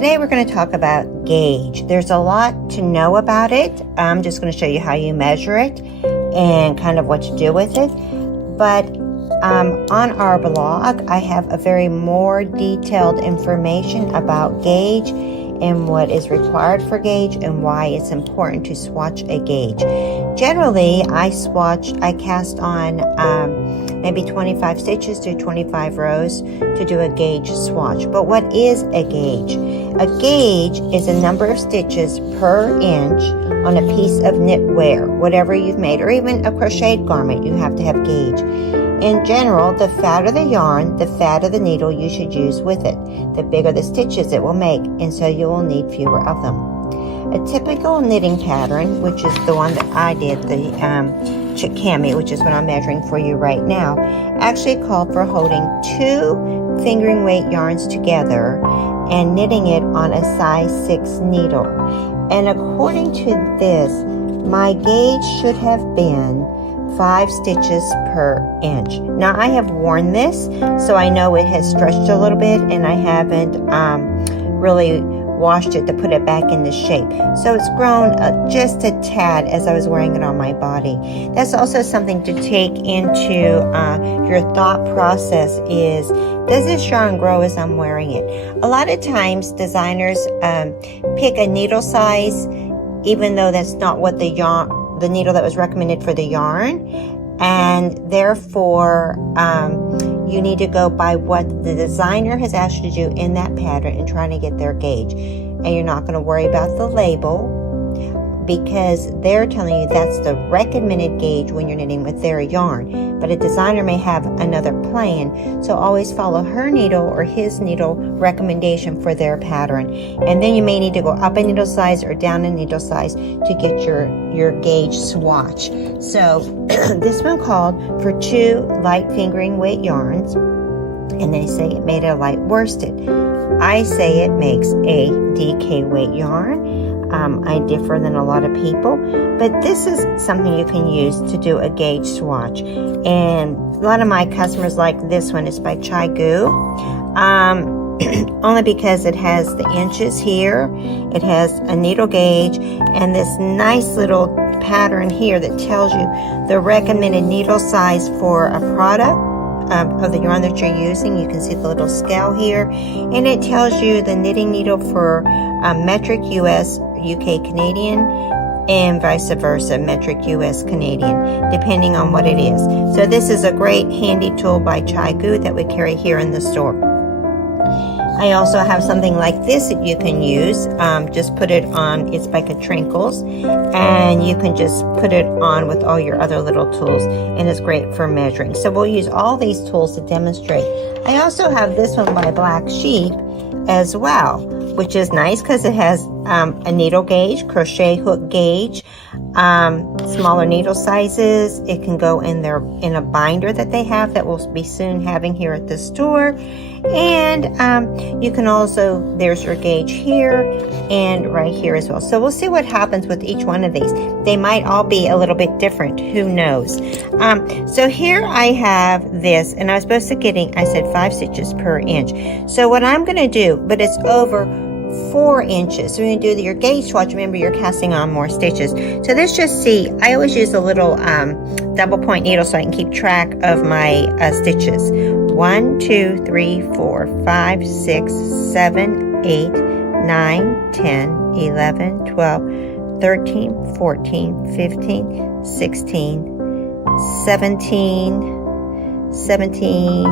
Today we're going to talk about gauge. There's a lot to know about it. I'm just going to show you how you measure it and kind of what to do with it. But on our blog, I have a very more detailed information about gauge and what is required for gauge and why it's important to swatch a gauge. Generally, I cast on maybe 25 stitches to 25 rows to do a gauge swatch. But what is a gauge? A gauge is a number of stitches per inch on a piece of knitwear, whatever you've made, or even a crocheted garment, you have to have gauge. In general, the fatter the yarn, the fatter the needle you should use with it. The bigger the stitches it will make, and so you will need fewer of them. A typical knitting pattern, which is the one that I did, the cami, which is what I'm measuring for you right now, actually called for holding 2 fingering weight yarns together and knitting it on a size 6 needle. And according to this, my gauge should have been 5 stitches per inch. Now I have worn this, so I know it has stretched a little bit, and I haven't really washed it to put it back into shape. So it's grown just a tad as I was wearing it on my body. That's also something to take into your thought process is, does this yarn grow as I'm wearing it? A lot of times designers pick a needle size, even though that's not what the needle that was recommended for the yarn, and therefore you need to go by what the designer has asked you to do in that pattern and trying to get their gauge. And you're not going to worry about the label, because they're telling you that's the recommended gauge when you're knitting with their yarn. But a designer may have another plan, so always follow her needle or his needle recommendation for their pattern. And then you may need to go up a needle size or down a needle size to get your gauge swatch. So this one called for 2 light fingering weight yarns, and they say it made a light worsted. I say it makes a DK weight yarn. I differ than a lot of people, but this is something you can use to do a gauge swatch. And a lot of my customers like this one. It's by Chai Gu. Only because it has the inches here, it has a needle gauge, and this nice little pattern here that tells you the recommended needle size for a product of the yarn that you're using. You can see the little scale here, and it tells you the knitting needle for metric US, UK, Canadian, and vice versa, metric US, Canadian, depending on what it is. So this is a great handy tool by Chai Gu that we carry here in the store. I also have something like this that you can use. Just put it on, it's by Trinkles, and you can just put it on with all your other little tools, and it's great for measuring. So we'll use all these tools to demonstrate. I also have this one by Black Sheep as well, which is nice because it has a needle gauge, crochet hook gauge, smaller needle sizes. It can go in a binder that they have that we'll be soon having here at the store. And you can also, there's your gauge here and right here as well. So we'll see what happens with each one of these. They might all be a little bit different, who knows. So here I have this, and I was supposed to getting, I said 5 stitches per inch. So what I'm going to do, but it's over 4 inches. So when you do your gauge swatch, remember you're casting on more stitches. So let's just see. I always use a little double point needle so I can keep track of my stitches. 1, 2, 3, 4, 5, 6, 7, 8, 9, 10, 11, 12, 13, 14, 15, 16, 17, 17,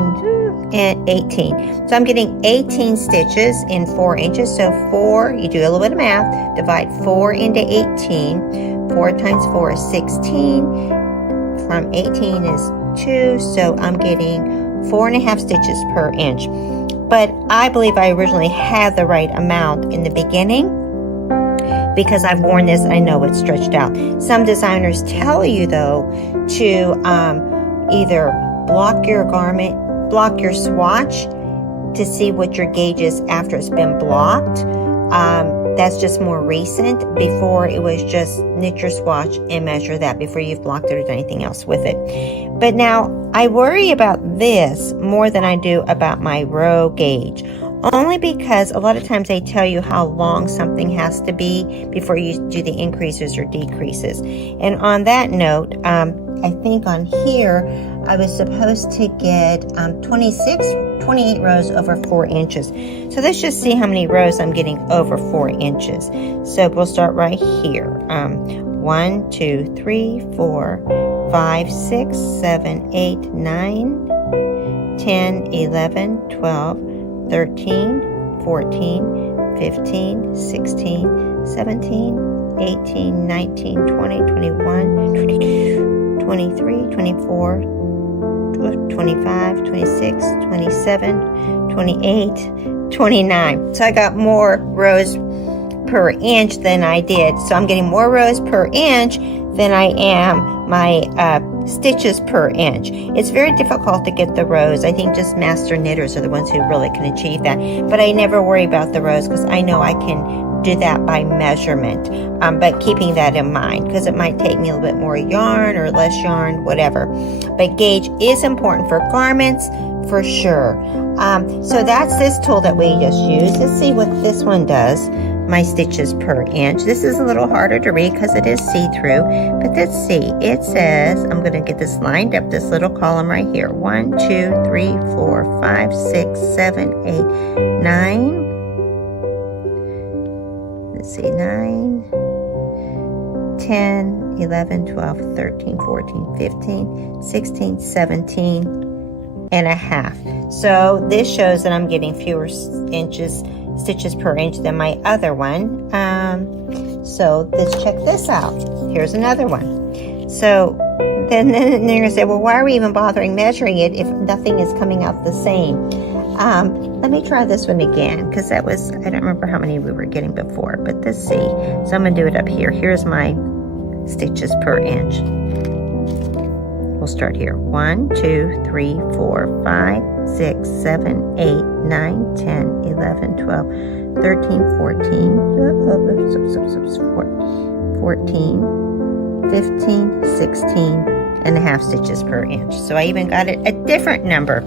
and 18. So I'm getting 18 stitches in 4 inches. So 4, you do a little bit of math, divide 4 into 18. 4 times 4 is 16. From 18 is 2. So I'm getting 4.5 stitches per inch. But I believe I originally had the right amount in the beginning, because I've worn this, I know it's stretched out. Some designers tell you though to either block your garment, block your swatch to see what your gauge is after it's been blocked. That's just more recent. Before it was just knit your swatch and measure that before you've blocked it or done anything else with it. But now I worry about this more than I do about my row gauge. only because a lot of times they tell you how long something has to be before you do the increases or decreases. And on that note, I think on here I was supposed to get 28 rows over 4 inches. So let's just see how many rows I'm getting over 4 inches. So we'll start right here. 1, 2, 3, 4, 5, 6, 7, 8, 9, 10, 11, 12, 13, 14, 15, 16, 17, 18, 19, 20, 21, 22, 23, 24, 25, 26, 27, 28, 29. So I got more rows per inch than I did. So I'm getting more rows per inch than I am my stitches per inch. It's very difficult to get the rows. I think just master knitters are the ones who really can achieve that. But I never worry about the rows because I know I can do that by measurement. But keeping that in mind, because it might take me a little bit more yarn or less yarn, whatever. But gauge is important for garments for sure. So that's this tool that we just used. Let's see what this one does. My stitches per inch. This is a little harder to read because it is see-through, but let's see. It says, I'm going to get this lined up, this little column right here. 1, 2, 3, 4, 5, 6, 7, 8, 9. Let's see, 9, 10, 11, 12, 13, 14, 15, 16, 17 and a half. So this shows that I'm getting fewer stitches per inch than my other one. So let's check this out. Here's another one. So then they're going to say, well, why are we even bothering measuring it if nothing is coming out the same? Let me try this one again, because that was, I don't remember how many we were getting before, but let's see. So I'm going to do it up here. Here's my stitches per inch. We'll start here. 1, 2, 3, 4, 5, 6, 7, 8, 9, 10, 11, 12, 13, 14, 15, 16 and a half stitches per inch. So I even got it a different number.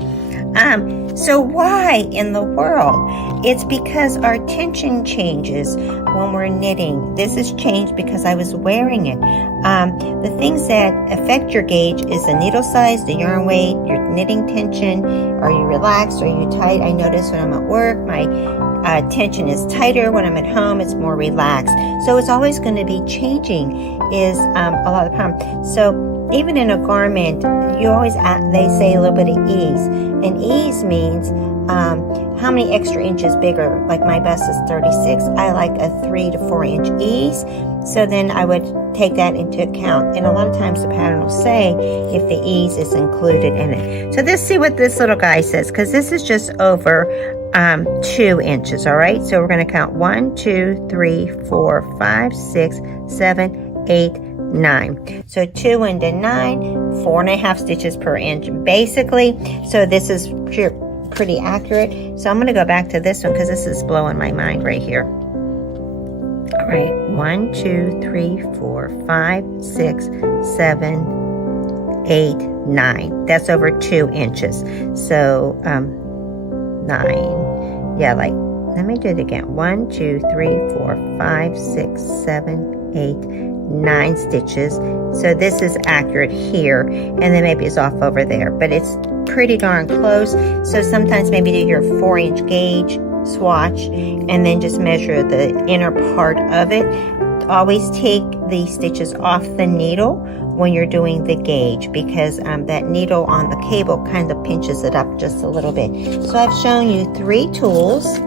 So why in the world? It's because our tension changes when we're knitting. This has changed because I was wearing it. The things that affect your gauge is the needle size, the yarn weight, your knitting tension. Are you relaxed? Are you tight? I notice when I'm at work, my tension is tighter. When I'm at home, it's more relaxed. So it's always going to be changing is a lot of the time. So even in a garment, you always they say a little bit of ease. And ease means how many extra inches bigger. Like my bust is 36. I like a 3 to 4 inch ease. So then I would take that into account. And a lot of times the pattern will say if the ease is included in it. So let's see what this little guy says, because this is just over 2 inches. All right. So we're going to count 1, 2, 3, 4, 5, 6, 7, 8, 9. So 2 into 9, 4.5 stitches per inch basically. So this is pretty accurate. So I'm going to go back to this one because this is blowing my mind right here. All right, 1, 2, 3, 4, 5, 6, 7, 8, 9. That's over 2 inches. So 9. Yeah, like, let me do it again. 1, 2, 3, 4, 5, 6, 7, 8, 9 stitches. So this is accurate here, and then maybe it's off over there, but it's pretty darn close. So sometimes maybe do your 4-inch gauge swatch and then just measure the inner part of it. Always take the stitches off the needle when you're doing the gauge, because that needle on the cable kind of pinches it up just a little bit. So I've shown you 3 tools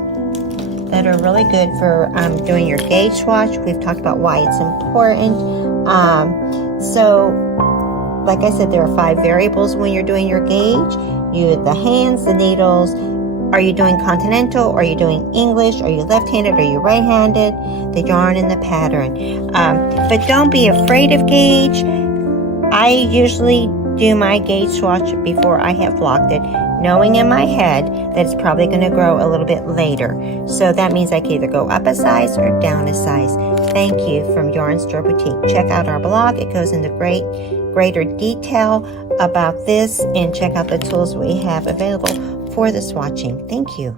that are really good for doing your gauge swatch. We've talked about why it's important. So like I said, there are 5 variables when you're doing your gauge. The hands, the needles. Are you doing continental? Are you doing English? Are you left-handed? Are you right-handed? The yarn and the pattern. But don't be afraid of gauge. I usually do my gauge swatch before I have blocked it, knowing in my head that it's probably going to grow a little bit later. So that means I can either go up a size or down a size. Thank you from Yarn Store Boutique. Check out our blog. It goes into greater detail about this, and check out the tools we have available for the swatching. Thank you.